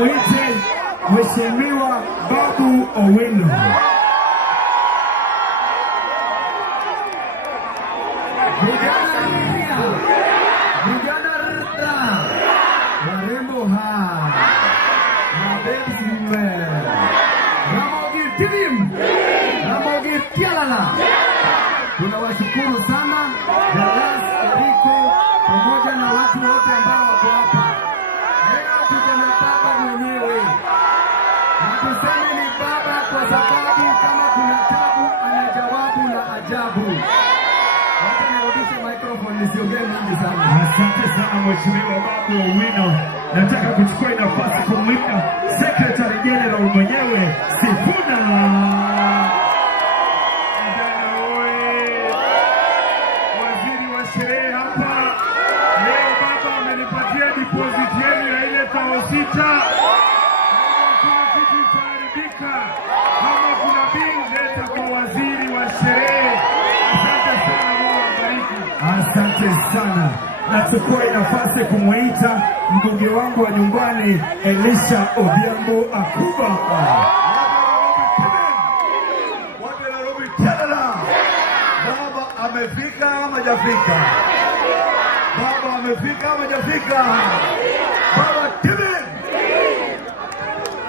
nimuite Mheshimiwa Babu Owino. Vijana rita, warembo hai, mabenzi mwe, Ramogi Tilim, Ramogi Tialala. Tunawashukuru sana Dallas, Eriko, pamoja na watu wote ambao wako hapa. Leo tuko na baba mwenyewe. Na tuseme ni baba kwa sababu kama kuna tabu ana jawabu la ajabu. Wacha nirudishe microphone nisiongee mingi sana. Asante sana Mheshimiwa Babu Owino. Nataka kuchukua nafasi kumwita Secretary General mwenyewe Sifuna. Sherehe hapa leo baba amenipatia deposit yenu ya ile $6,000. Kuna kitu itaharibika kama kuna bill leta kwa waziri wa sherehe. Asante sana, Mungu awabariki. Asante sana. Nachukua nafasi kumuita mbunge wangu wa nyumbani Elisha Odhiambo Akuba. Baba amefika ama hajafika? Baba amefika ama hajafika? Baba Timin.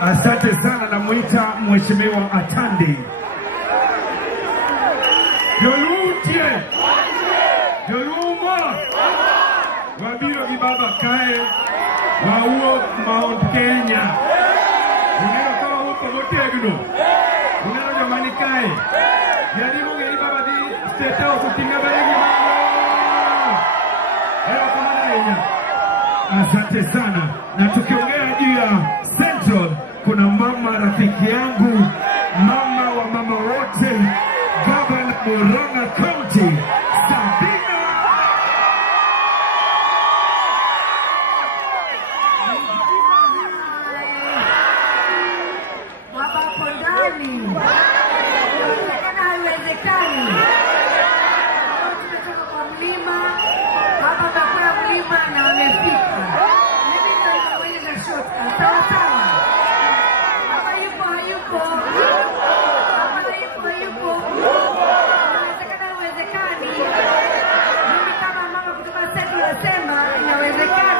Asante sana, namuita Mheshimiwa Atandi. Yolutie. Yoluma. Wabiro bibaba kae. Wauo Mount Kenya. Unero kama huko motegno. Unero jamani kae. Yadimu ngei baba di State House utinga barigi mama. Ewa kama na. Asante sana. Na tukiongea juu ya Central, kuna mama rafiki yangu, mama wa mama wote, Governor Murang'a County, Sabina. Baba Pondani. Kana haiwezekani. Tumetoka kwa mlima, baba kakwea mlima na wamefika. Mimi ndio mwenye na shortcut. Sawa sawa. Baba yupo hayupo. Baba yupo hayupo. Inawezekana haiwezekani. Mimi kama mama kutoka Setu nasema inawezekana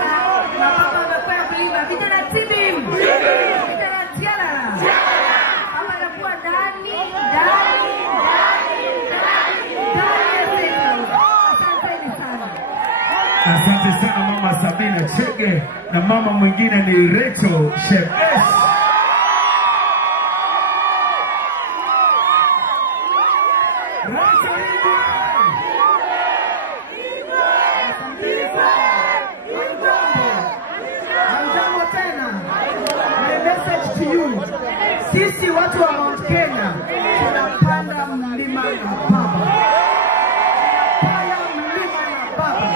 na baba amekwea mlima. Vijana Timin. Vijana Tialala. Baba anakuwa ndani. Asante sana mama Sabina Chege, na mama mwingine ni Rachel Shebesh. Sisi watu wa Mount Kenya tunapanda mlima na baba. Tunapanda mlima na baba.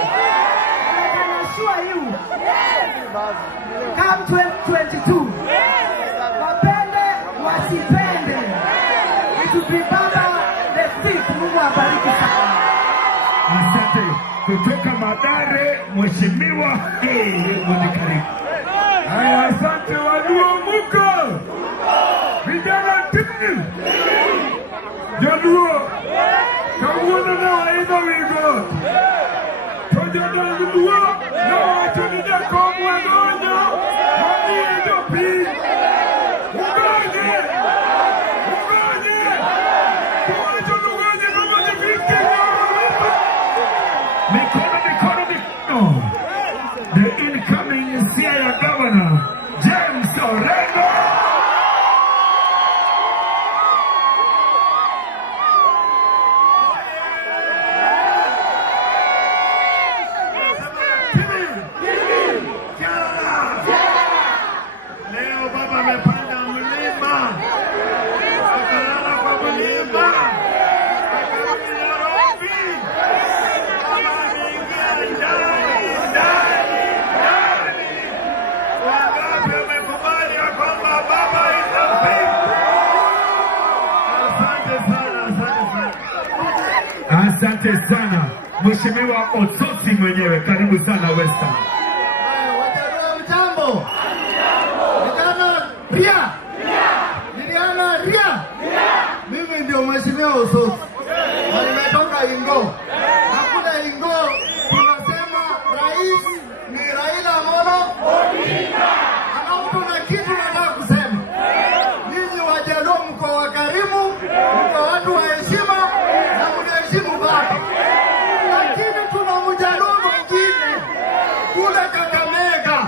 I can assure you, come 2022, wapende wasipende, it will be baba the fifth. Mungu abariki sana. Asante. Kutoka Madare, Mheshimiwa mwenye karibu. Haya, asante waduo muko. Vijana Timin. Jaduo. Kawuna na waiba wigo. Tojana luduo. Na wachunija komwa gonya. Wani ejo pi. Ugoje. Ugoje. Kuwacho nugoje kama jifike. Mikono. The incoming Siaya Governor, James Orengo. Leo baba amepanda mlima. Akalala kwa mlima. Akarudi Nairobi. Baba ameingia ndani. Wangapi wamekubali ya kwamba baba itapita? Asante sana. Mheshimiwa Otsosi mwenyewe, karibu sana Western. Wajarua mtambo. Mheshimiwa Ususu. Na nimetoka Ingo. Na kule Ingo tunasema rais ni Raila Amolo Odinga. Alafu na kitu nataka kusema. Ninyi Wajaluo mko wakarimu, mko watu wa heshima na mnaheshimu baba. Lakini tuna Mjaluo mwingine kule Kakamega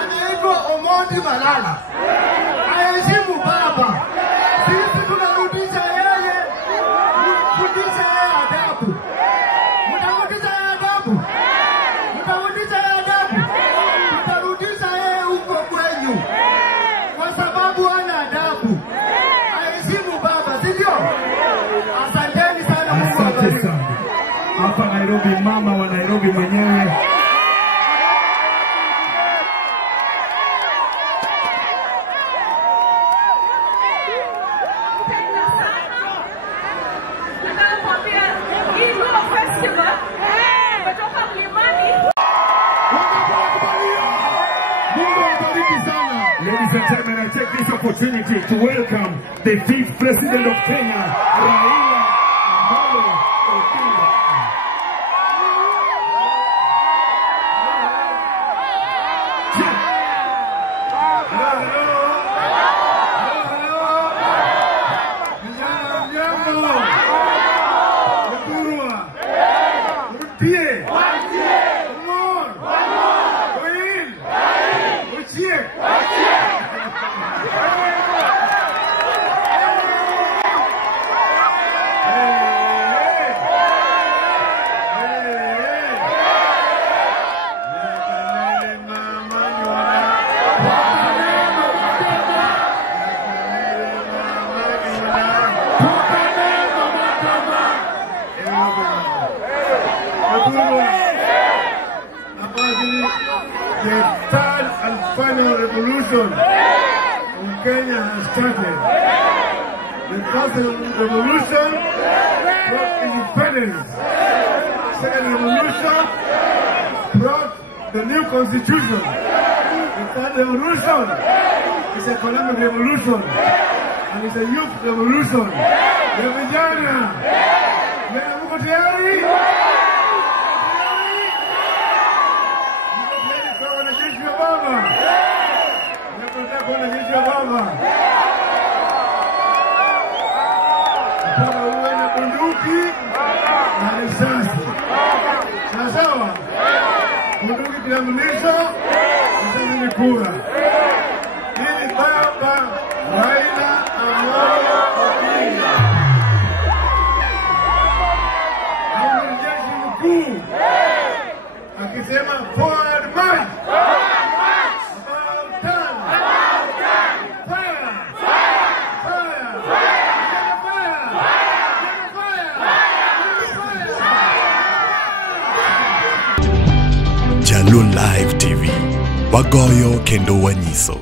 anaitwa Omondi Malala. Haheshimu baba. Sisi tunarudisha yeye, kurudisha yeye adabu. Mtarudisha yeye adabu. Mtarudisha yeye adabu. Tutarudisha yeye huko kwenyu. Kwa sababu hana adabu. Haheshimu baba, sivyo? Asanteni sana, Mungu awabariki. Hapa Nairobi, mama wa Nairobi mwenyewe. Ladies and gentlemen, I take this opportunity to welcome the 5th President of Kenya, Raila Amolo Odinga. The third and final revolution in Kenya has started. The first revolution brought independence. Second revolution brought the new constitution. The third revolution is a economic revolution and it's a youth revolution. Ya vijana, mko tayari? Mpaka uwe na bunduki na risasi. Sawa? Bunduki kitambulisho, risasi ni kura. Hili baba Raila Amolo Odinga. Amiri jeshi mkuu akisema forward march. Jaluo Live TV, wagoyo kendo wanyiso.